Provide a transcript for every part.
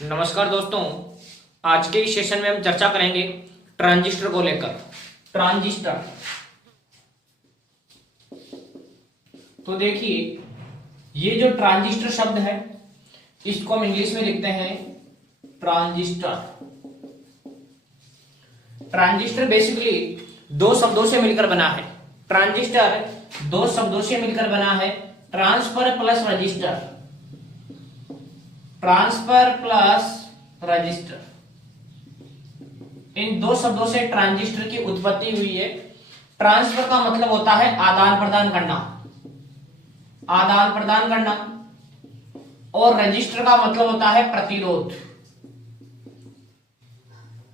नमस्कार दोस्तों, आज के इस सेशन में हम चर्चा करेंगे ट्रांजिस्टर को लेकर। ट्रांजिस्टर, तो देखिए ये जो ट्रांजिस्टर शब्द है इसको हम इंग्लिश में लिखते हैं ट्रांजिस्टर। ट्रांजिस्टर बेसिकली दो शब्दों से मिलकर बना है। ट्रांजिस्टर दो शब्दों से मिलकर बना है, transfer plus register. Transfer plus register, इन दो शब्दों से ट्रांजिस्टर की उत्पत्ति हुई है। ट्रांसफर का मतलब होता है आदान प्रदान करना, आदान प्रदान करना, और रजिस्टर का मतलब होता है प्रतिरोध।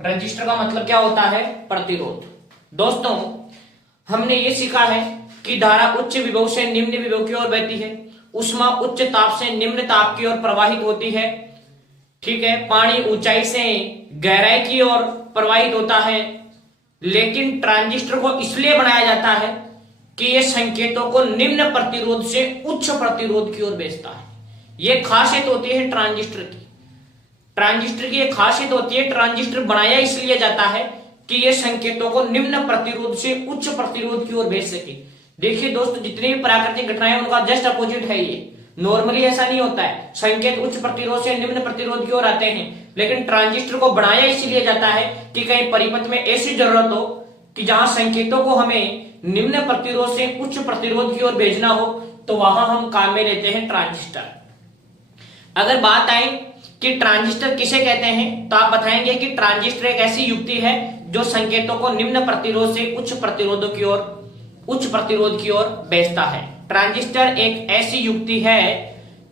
रजिस्टर का मतलब क्या होता है? प्रतिरोध। दोस्तों, हमने ये सीखा है कि धारा उच्च विभव से निम्न विभव की ओर बहती है, उष्मा उच्च ताप से निम्न ताप की ओर प्रवाहित होती है। ठीक है, पानी ऊंचाई से गहराई की ओर प्रवाहित होता है। लेकिन ट्रांजिस्टर को इसलिए बनाया जाता है कि यह संकेतों को निम्न प्रतिरोध से उच्च प्रतिरोध की ओर भेजता है। यह खासियत होती है ट्रांजिस्टर की। ट्रांजिस्टर की यह खासियत होती है, ट्रांजिस्टर बनाया इसलिए जाता है कि यह संकेतों को निम्न प्रतिरोध से उच्च प्रतिरोध की ओर भेज सके। देखिए दोस्तों, जितनी भी प्राकृतिक घटनाएं उनका जस्ट अपोजिट है। ये नॉर्मली ऐसा नहीं होता है, संकेत उच्च प्रतिरोध से निम्न प्रतिरोध की ओर आते हैं। लेकिन ट्रांजिस्टर को बनाया इसलिए जाता है कि कहीं परिपथ में ऐसी जरूरत हो कि जहां संकेतों को हमें निम्न प्रतिरोध से उच्च प्रतिरोध की ओर भेजना हो, तो वहां हम काम में लेते हैं ट्रांजिस्टर। अगर बात आए कि ट्रांजिस्टर किसे कहते हैं, तो आप बताएंगे कि ट्रांजिस्टर एक ऐसी युक्ति है जो संकेतों को निम्न प्रतिरोध से उच्च प्रतिरोध की ओर भेजता है। ट्रांजिस्टर एक ऐसी युक्ति है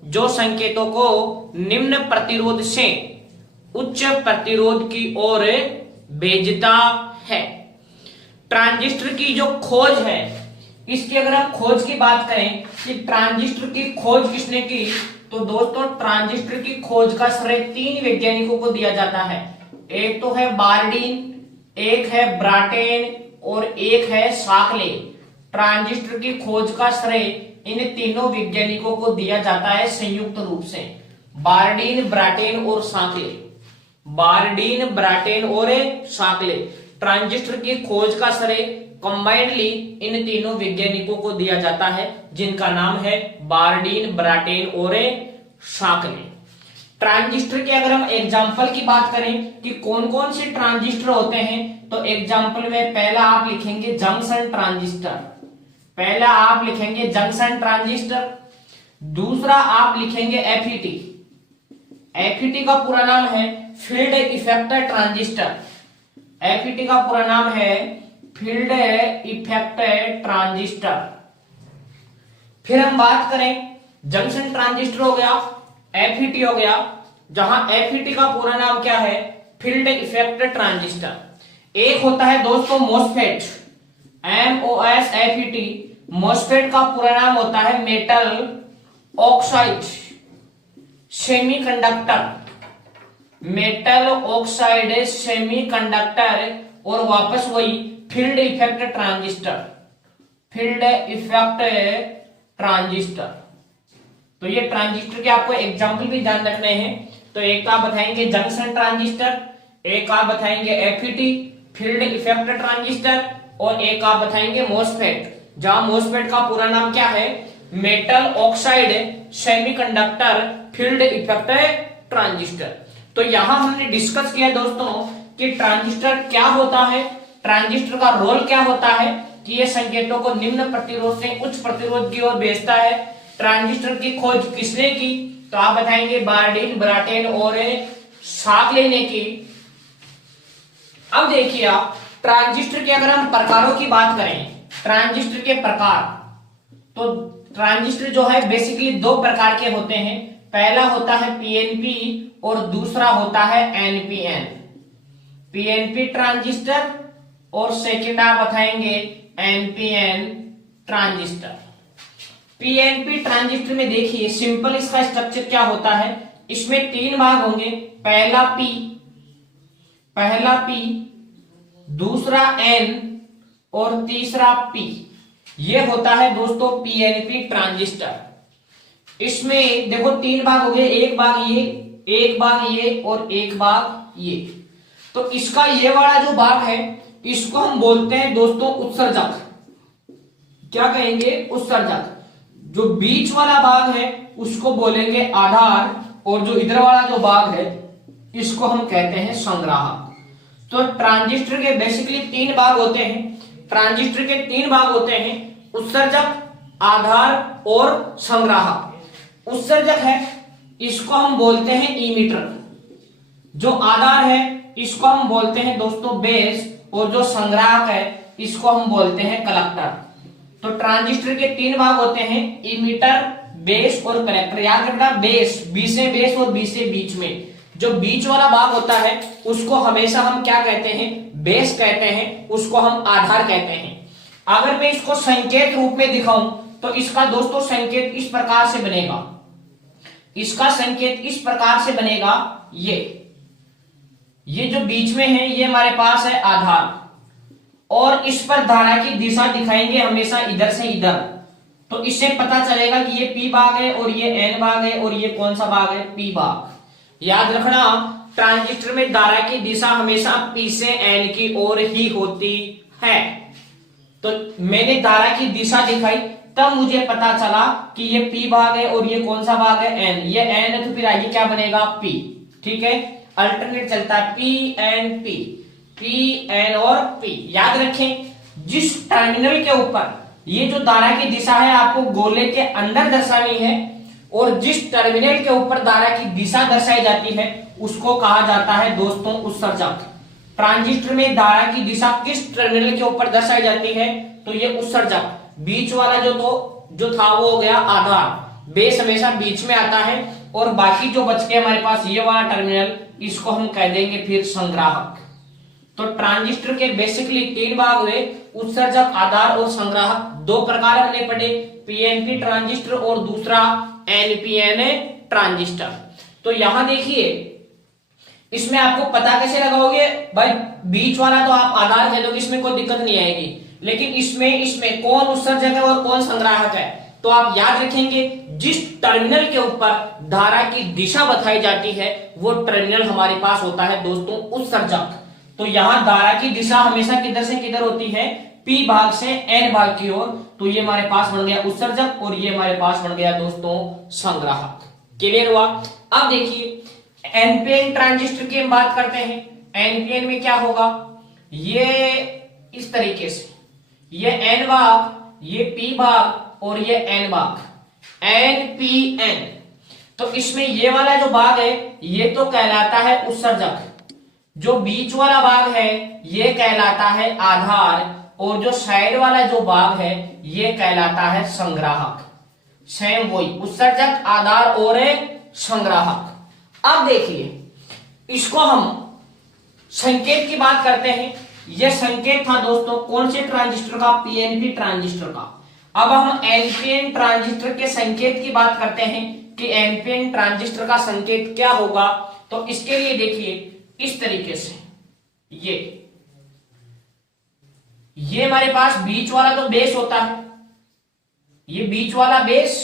जो संकेतों को निम्न प्रतिरोध से उच्च प्रतिरोध की ओर भेजता है। ट्रांजिस्टर की जो खोज है, इसकी अगर हम खोज की बात करें कि ट्रांजिस्टर की खोज किसने की, तो दोस्तों ट्रांजिस्टर की खोज का श्रेय तीन वैज्ञानिकों को दिया जाता है। एक तो है बार्डीन, एक है ब्राटेन और एक है शाकले। ट्रांजिस्टर की खोज का श्रेय इन तीनों वैज्ञानिकों को दिया जाता है संयुक्त रूप से, बार्डीन, ब्राटेन और शाकले। बार्डीन, ब्राटेन और शाकले। ट्रांजिस्टर की खोज का श्रेय कंबाइंडली इन तीनों वैज्ञानिकों को दिया जाता है, जिनका नाम है बार्डीन, ब्राटेन और शाकले। ट्रांजिस्टर के अगर हम एग्जाम्पल की बात करें कि कौन कौन से ट्रांजिस्टर होते हैं, तो एग्जाम्पल में पहला आप लिखेंगे जंक्शन ट्रांजिस्टर। पहला आप लिखेंगे जंक्शन ट्रांजिस्टर। दूसरा आप लिखेंगे एफईटी। एफईटी का पूरा नाम है फील्ड इफेक्टर ट्रांजिस्टर। एफईटी का पूरा नाम है फील्ड इफेक्टर ट्रांजिस्टर। फिर हम बात करें, जंक्शन ट्रांजिस्टर हो गया, एफईटी हो गया, जहां एफईटी का पूरा नाम क्या है? Field effector transistor. एक होता है दोस्तों मोस्फेट, MOSFET। मोस्फेट का पूरा नाम होता है metal oxide semiconductor. Metal oxide semiconductor, और वापस वही field effect transistor. Field effect transistor. तो ये ट्रांजिस्टर के आपको एग्जाम्पल भी ध्यान रखने हैं। तो एक आप बताएंगे जंक्शन ट्रांजिस्टर, एक आप बताएंगे एफईटी फील्ड इफेक्ट ट्रांजिस्टर, और एक आप बताएंगे मोस्फेट, जहां मोस्फेट का पूरा नाम क्या है? Metal oxide semiconductor field effect transistor. तो यहां हमने डिस्कस किया दोस्तों कि ट्रांजिस्टर क्या होता है, ट्रांजिस्टर का रोल क्या होता है, कि ये संकेतों को निम्न प्रतिरोध से उच्च प्रतिरोध की ओर भेजता है। ट्रांजिस्टर की खोज किसने की, तो आप बताएंगे बार्डीन, ब्राटेन और शाकले ने की। अब देखिए आप, ट्रांजिस्टर के अगर हम प्रकारों की बात करें, ट्रांजिस्टर के प्रकार, तो ट्रांजिस्टर जो है बेसिकली दो प्रकार के होते हैं। पहला होता है पीएनपी और दूसरा होता है एनपीएन। पीएनपी ट्रांजिस्टर और सेकंड आप बताएंगे एनपीएन ट्रांजिस्टर। पीएनपी ट्रांजिस्टर में देखिए सिंपल इसका स्ट्रक्चर क्या होता है, इसमें तीन भाग होंगे। पहला पी, दूसरा एन और तीसरा पी। ये होता है दोस्तों पीएनपी ट्रांजिस्टर। इसमें देखो तीन भाग हो गए, एक भाग ये एक भाग ये और एक भाग ये। तो इसका ये वाला जो भाग है इसको हम बोलते हैं दोस्तों उत्सर्जक। क्या कहेंगे? उत्सर्जक। जो बीच वाला भाग है उसको बोलेंगे आधार, और जो इधर वाला जो भाग है इसको हम कहते हैं संग्राहक। तो ट्रांजिस्टर के बेसिकली तीन भाग होते हैं। ट्रांजिस्टर के तीन भाग होते हैं, उत्सर्जक, आधार और संग्राहक। उत्सर्जक है इसको हम बोलते हैं इमीटर, जो आधार है इसको हम बोलते हैं दोस्तों बेस, और जो संग्राहक है इसको हम बोलते हैं कलेक्टर। तो ट्रांजिस्टर के तीन भाग होते हैं, इमीटर, बेस और कलेक्टर। याद रखना, बेस, बी से बेस और बी से बीच में जो बीच वाला भाग होता है उसको हमेशा हम क्या कहते हैं? बेस कहते हैं, उसको हम आधार कहते हैं। अगर मैं इसको संकेत रूप में दिखाऊं तो इसका दोस्तों संकेत इस प्रकार से बनेगा। इसका संकेत इस प्रकार से बनेगा, ये जो बीच में है ये हमारे पास है आधार, और इस पर धारा की दिशा दिखाएंगे हमेशा इधर से इधर। तो इससे पता चलेगा कि ये पी भाग है और ये एन भाग है, और ये कौन सा भाग है? पी भाग। याद रखना, ट्रांजिस्टर में धारा की दिशा हमेशा पी से एन की ओर ही होती है। तो मैंने धारा की दिशा दिखाई तब मुझे पता चला कि ये पी भाग है और ये कौन सा भाग है? एन। ये एन है तो फिर आगे क्या बनेगा? पी। ठीक है, अल्टरनेट चलता है, P N P, P N और पी। याद रखें, जिस टर्मिनल के ऊपर ये जो धारा की दिशा है आपको गोले के अंदर दर्शानी है, और जिस टर्मिनल के ऊपर धारा की दिशा दर्शाई जाती है उसको कहा जाता है दोस्तों उत्सर्जक। ट्रांजिस्टर में धारा की दिशा किस टर्मिनल के ऊपर दर्शाई जाती है? तो ये उत्सर्जक। बीच वाला जो था वो हो गया आधार, बेस हमेशा बीच में आता है, और बाकी जो बच गया हमारे पास ये वाला टर्मिनल, इसको हम कह देंगे फिर संग्राहक। तो ट्रांजिस्टर के बेसिकली तीन भाग हुए, उत्सर्जक, आधार और संग्राहक। दो प्रकार हमने पढ़े, पीएनपी ट्रांजिस्टर और दूसरा एनपीएन ट्रांजिस्टर। तो यहां देखिए, इसमें आपको पता कैसे लगाओगे? भाई बीच वाला तो आप आधार कह दोगे, इसमें कोई दिक्कत नहीं आएगी, लेकिन इसमें कौन उत्सर्जक है और कौन संग्राहक है? तो आप याद रखेंगे, जिस टर्मिनल के ऊपर धारा की दिशा बताई जाती है वो टर्मिनल हमारे पास होता है दोस्तों उत्सर्जक। तो यहां धारा की दिशा हमेशा किधर से किधर होती है? पी भाग से एन भाग की ओर। तो ये हमारे पास बन गया उत्सर्जक, और ये हमारे पास बन गया दोस्तों संग्राहक। क्लियर हुआ? अब देखिए, एनपीएन ट्रांजिस्टर की हम बात करते हैं। एनपीएन में क्या होगा? ये इस तरीके से, ये एन भाग, ये पी भाग और ये एन भाग, एनपीएन। तो इसमें ये वाला जो भाग है ये तो कहलाता है उत्सर्जक, जो बीच वाला भाग है ये कहलाता है आधार, और जो साइड वाला जो भाग है ये कहलाता है संग्राहक। सेम वही, उत्सर्जक, आधार और संग्राहक। अब देखिए, इसको हम संकेत की बात करते हैं। यह संकेत था दोस्तों कौन से ट्रांजिस्टर का? पीएनपी ट्रांजिस्टर का। अब हम एनपीएन ट्रांजिस्टर के संकेत की बात करते हैं कि एनपीएन ट्रांजिस्टर का संकेत क्या होगा। तो इसके लिए देखिए, इस तरीके से ये हमारे पास बीच वाला तो बेस होता है, ये बीच वाला बेस।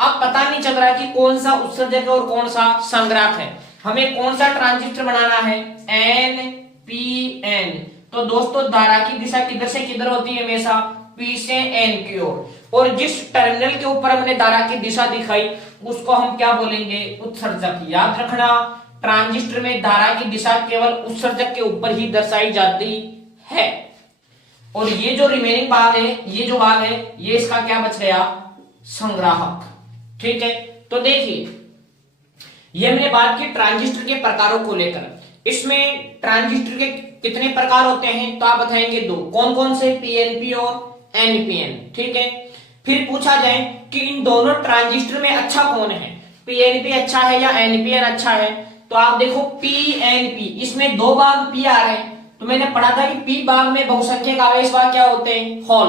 अब पता नहीं चल रहा कि कौन सा उत्सर्जक है और कौन सा संग्राहक है। हमें कौन सा ट्रांजिस्टर बनाना है? एनपीएन। तो दोस्तों धारा की दिशा किधर से किधर होती है? हमेशा पी से एन की ओर, और जिस टर्मिनल के ऊपर हमने धारा की दिशा दिखाई उसको हम क्या बोलेंगे? उत्सर्जक। याद रखना, ट्रांजिस्टर में धारा की दिशा केवल उत्सर्जक के ऊपर ही दर्शाई जाती है, और ये जो रिमेनिंग भाग है, ये जो भाग है, ये इसका क्या बच गया? संग्राहक। ठीक है, तो देखिए, ये हमने बात की ट्रांजिस्टर के प्रकारों को लेकर। इसमें ट्रांजिस्टर के कितने प्रकार होते हैं? तो आप बताएंगे दो। कौन कौन से? पीएनपी और एनपीएन। ठीक है, फिर पूछा जाए कि इन दोनों ट्रांजिस्टर में अच्छा कौन है? पीएनपी अच्छा है या एनपीएन अच्छा है? तो आप देखो, पीएनपी, इसमें दो भाग पी आ रहे हैं। तो मैंने पढ़ा था कि पी भाग में बहुसंख्यक आवेश भाग क्या होते हैं? होल।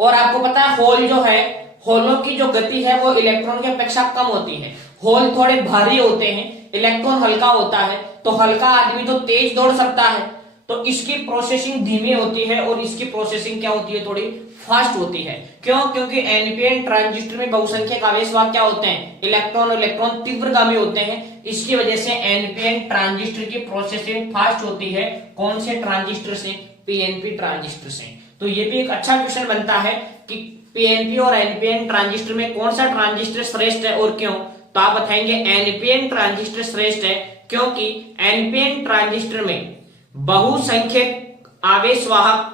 और आपको पता है होल जो है, होलों की जो गति है वो इलेक्ट्रॉन की अपेक्षा कम होती है। होल थोड़े भारी होते हैं, इलेक्ट्रॉन हल्का होता है। तो हल्का आदमी तो तेज दौड़ सकता है, तो इसकी प्रोसेसिंग धीमी होती है और इसकी प्रोसेसिंग क्या होती है, थोड़ी फास्ट होती है। क्यों? क्योंकि एनपीएन ट्रांजिस्टर में बहुसंख्यक आवेश वाहक क्या होते हैं, इलेक्ट्रॉन और इलेक्ट्रॉन तीव्रगामी होते हैं। इसकी वजह से एनपीएन ट्रांजिस्टर की प्रोसेसिंग फास्ट होती है। कौन से ट्रांजिस्टर से? पीएनपी ट्रांजिस्टर से। तो ये भी एक अच्छा क्वेश्चन बनता है कि पीएनपी और एनपीएन ट्रांजिस्टर में कौन सा ट्रांजिस्टर श्रेष्ठ है और क्यों? तो आप बताएंगे एनपीएन ट्रांजिस्टर श्रेष्ठ है, क्योंकि एनपीएन ट्रांजिस्टर में बहुसंख्यक आवेश वाहक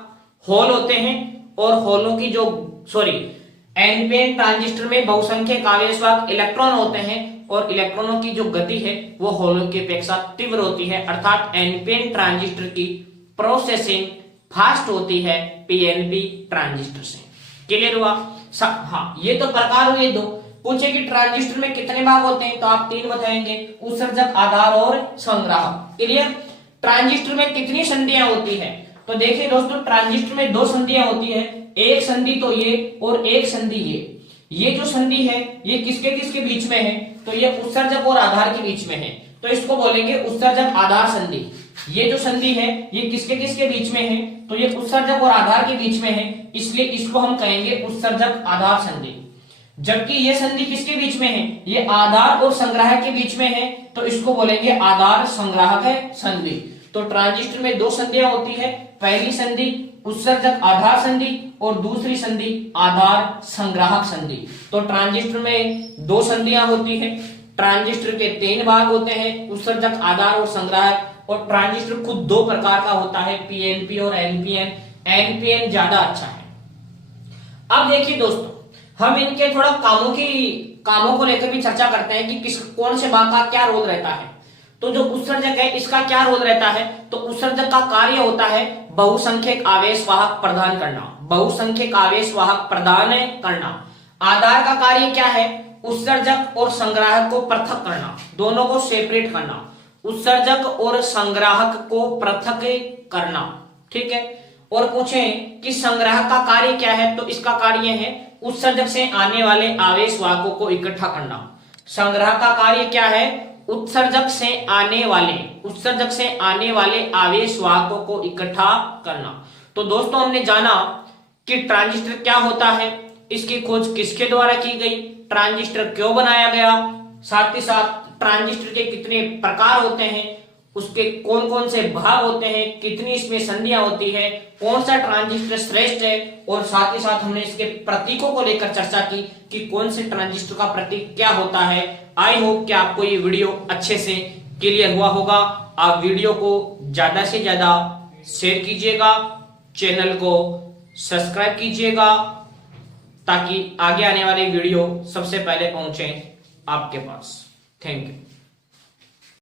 होल होते हैं और होलों की जो एनपीएन ट्रांजिस्टर में बहुसंख्यक आवेश वाहक इलेक्ट्रॉन होते हैं और इलेक्ट्रॉनों की जो गति है वो होलों की अपेक्षा तीव्र होती है। अर्थात एनपीएन ट्रांजिस्टर की प्रोसेसिंग फास्ट होती है पीएनपी ट्रांजिस्टर से। क्लियर हुआ? हाँ, ये तो प्रकार हुए दो। पूछे कि ट्रांजिस्टर में कितने भाग होते हैं, तो आप 3 बताएंगे, उत्सर्जक, आधार और संग्राहक। क्लियर? ट्रांजिस्टर में कितनी संधियां होती है? तो देखिए दोस्तों, ट्रांजिस्टर में 2 संधियां होती है। एक संधि तो ये और एक संधि ये जो संधि है ये किसके किसके बीच में है? तो ये उत्सर्जक और आधार के बीच में है, तो इसको बोलेंगे उत्सर्जक आधार संधि। ये जो संधि है ये किसके किसके बीच में है? तो ये उत्सर्जक और आधार के बीच में है, इसलिए इसको हम कहेंगे उत्सर्जक आधार संधि। जबकि ये संधि किसके बीच में है? ये आधार और संग्राहक के बीच में है, तो इसको बोलेंगे आधार संग्राहक संधि। तो ट्रांजिस्टर में 2 संधियां होती है। पहली संधि उत्सर्जक आधार संधि और दूसरी संधि आधार संग्राहक संधि। तो ट्रांजिस्टर में 2 संधियां होती है। ट्रांजिस्टर के 3 भाग होते हैं, उत्सर्जक, आधार और संग्राहक। और ट्रांजिस्टर खुद 2 प्रकार का होता है, पीएनपी और एनपीएन। एनपीएन ज्यादा अच्छा है। अब देखिए दोस्तों, हम इनके थोड़ा कामों को लेकर भी चर्चा करते हैं कि कौन से भाग का क्या रोल रहता है। तो जो उत्सर्जक है इसका क्या रोल रहता है? तो उत्सर्जक का कार्य होता है बहुसंख्यक आवेश वाहक प्रदान करना, बहुसंख्यक आवेश वाहक प्रदान करना। आधार का कार्य क्या है? उत्सर्जक और संग्राहक को पृथक करना, दोनों को सेपरेट करना, उत्सर्जक और संग्राहक को पृथक करना। ठीक है? और पूछें कि संग्राहक का कार्य क्या है, तो इसका कार्य है उत्सर्जक से आने वाले आवेश वाहकों को इकट्ठा करना। संग्राहक का कार्य क्या है? उत्सर्जक से आने वाले आवेश वाहकों को इकट्ठा करना। तो दोस्तों, हमने जाना कि ट्रांजिस्टर क्या होता है, इसकी खोज किसके द्वारा की गई, ट्रांजिस्टर क्यों बनाया गया, साथ ही साथ ट्रांजिस्टर के कितने प्रकार होते हैं, उसके कौन कौन से भाग होते हैं, कितनी इसमें संधियां होती है, कौन सा ट्रांजिस्टर श्रेष्ठ है, और साथ ही साथ हमने इसके प्रतीकों को लेकर चर्चा की कि कौन से ट्रांजिस्टर का प्रतीक क्या होता है। आई होप कि आपको ये वीडियो अच्छे से क्लियर हुआ होगा। आप वीडियो को ज्यादा से ज्यादा शेयर कीजिएगा, चैनल को सब्सक्राइब कीजिएगा, ताकि आगे आने वाले वीडियो सबसे पहुंचे आपके पास। Thank you.